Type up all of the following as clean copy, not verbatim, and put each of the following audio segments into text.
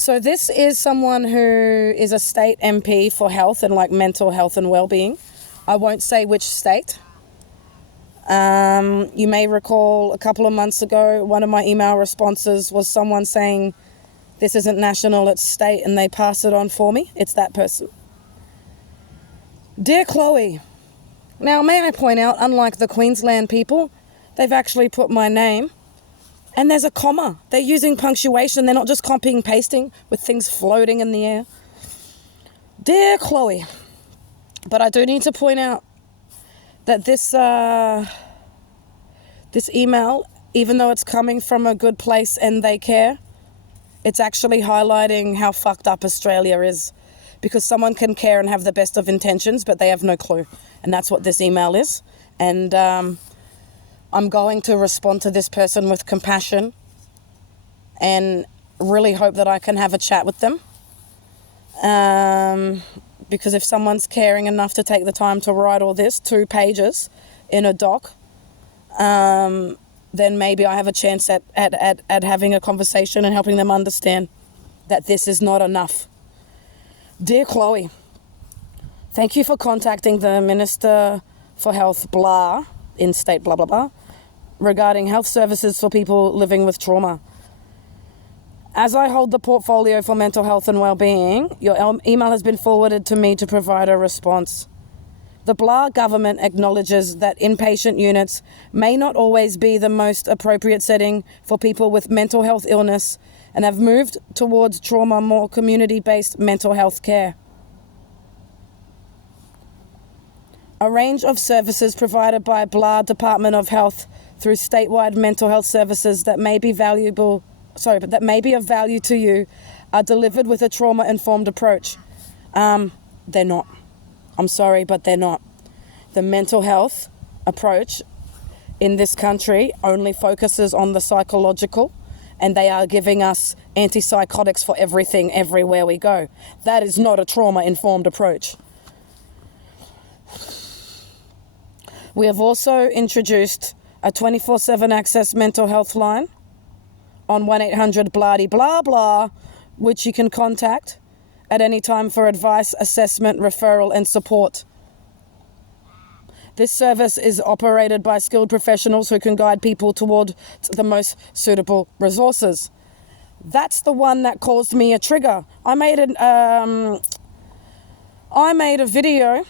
So this is someone who is a state MP for health and like mental health and well-being. I won't say which state. You may recall a couple of months ago, one of my email responses was someone saying, this isn't national, it's state, and they pass it on for me. It's that person. Dear Chloe, now may I point out, unlike the Queensland people, they've actually put my name and there's a comma. They're using punctuation. They're not just copying and pasting with things floating in the air. Dear Chloe, but I do need to point out that this email, even though it's coming from a good place and they care, it's actually highlighting how fucked up Australia is, because someone can care and have the best of intentions, but they have no clue. And that's what this email is. And I'm going to respond to this person with compassion and really hope that I can have a chat with them. Because if someone's caring enough to take the time to write all this, 2 pages in a doc, then maybe I have a chance at having a conversation and helping them understand that this is not enough. Dear Chloe, thank you for contacting the Minister for Health, blah, in state, blah, blah, blah, regarding health services for people living with trauma. As I hold the portfolio for mental health and well-being, your email has been forwarded to me to provide a response. The blah government acknowledges that inpatient units may not always be the most appropriate setting for people with mental health illness and have moved towards trauma, more community-based mental health care. A range of services provided by blah Department of Health through statewide mental health services that may be of value to you are delivered with a trauma-informed approach. They're not. I'm sorry, but they're not. The mental health approach in this country only focuses on the psychological, and they are giving us antipsychotics for everything, everywhere we go. That is not a trauma-informed approach. We have also introduced a 24/7 access mental health line on 1-800-BLAH-BLAH, which you can contact at any time for advice, assessment, referral, and support. This service is operated by skilled professionals who can guide people toward the most suitable resources. That's the one that caused me a trigger. I made a video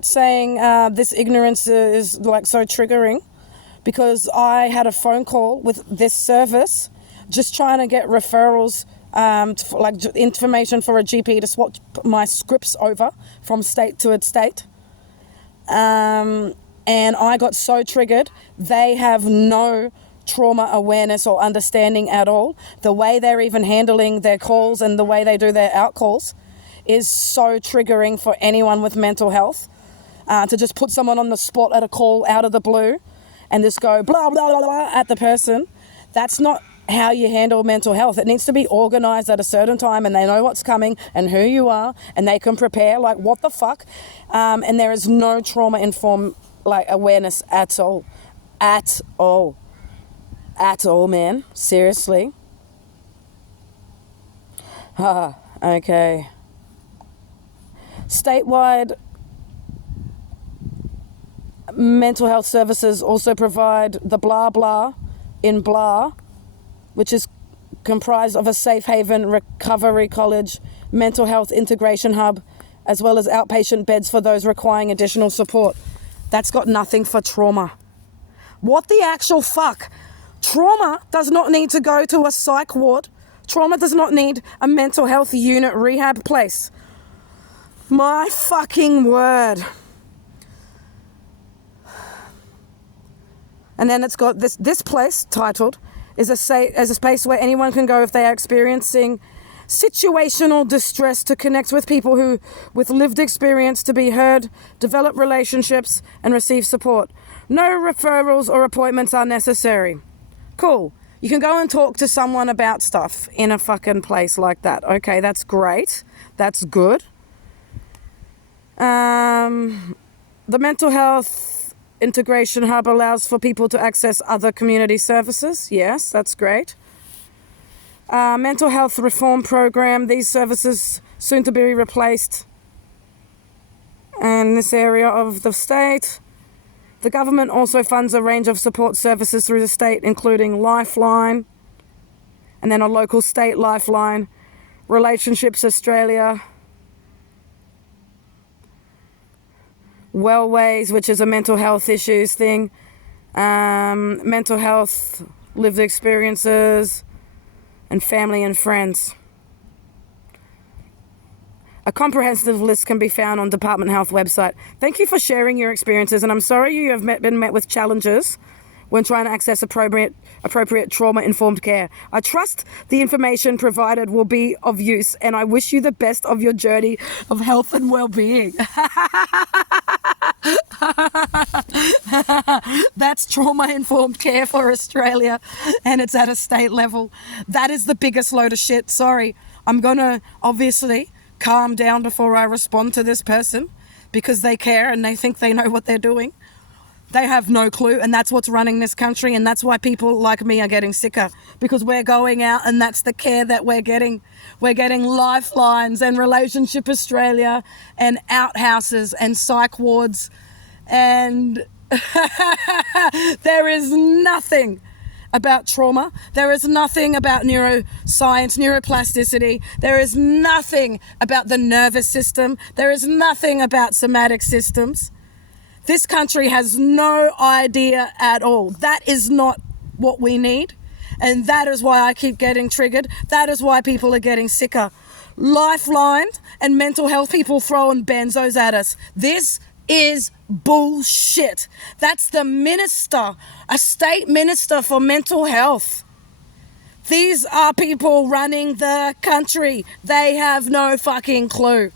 saying this ignorance is like so triggering, because I had a phone call with this service just trying to get referrals, information for a GP to swap my scripts over from state to state. And I got so triggered. They have no trauma awareness or understanding at all. The way they're even handling their calls and the way they do their out calls is so triggering for anyone with mental health. To just put someone on the spot at a call out of the blue and just go blah, blah, blah, blah at the person. That's not how you handle mental health. It needs to be organized at a certain time, and they know what's coming and who you are, and they can prepare. Like, what the fuck? And there is no trauma-informed awareness at all. At all, man. Seriously. Okay. Statewide mental health services also provide the blah blah in blah, which is comprised of a safe haven recovery college, mental health integration hub, as well as outpatient beds for those requiring additional support. That's got nothing for trauma. What the actual fuck? Trauma does not need to go to a psych ward. Trauma does not need a mental health unit rehab place. My fucking word. And then it's got this place titled is a space where anyone can go if they are experiencing situational distress, to connect with people who with lived experience, to be heard, develop relationships, and receive support. No referrals or appointments are necessary. Cool. You can go and talk to someone about stuff in a fucking place like that. Okay, that's great. That's good. The mental health integration hub allows for people to access other community services. Yes, that's great. Mental health reform program. These services soon to be replaced in this area of the state. The government also funds a range of support services through the state, including Lifeline, and then a local state lifeline, Relationships Australia, Wellways, which is a mental health issues thing, mental health lived experiences, and family and friends. A comprehensive list can be found on Department Health website. Thank you for sharing your experiences, and I'm sorry you have been met with challenges when trying to access appropriate trauma-informed care. I trust the information provided will be of use, and I wish you the best of your journey of health and well-being. That's trauma-informed care for Australia, and it's at a state level. That is the biggest load of shit. Sorry, I'm gonna obviously calm down before I respond to this person because they care and they think they know what they're doing. They have no clue, and that's what's running this country, and that's why people like me are getting sicker, because we're going out and that's the care that we're getting. We're getting Lifelines and Relationship Australia and outhouses and psych wards, and there is nothing about trauma. There is nothing about neuroscience, neuroplasticity. There is nothing about the nervous system. There is nothing about somatic systems. This country has no idea at all. That is not what we need. And that is why I keep getting triggered. That is why people are getting sicker. Lifeline and mental health people throwing benzos at us. This is bullshit. That's the minister, a state minister for mental health. These are people running the country. They have no fucking clue.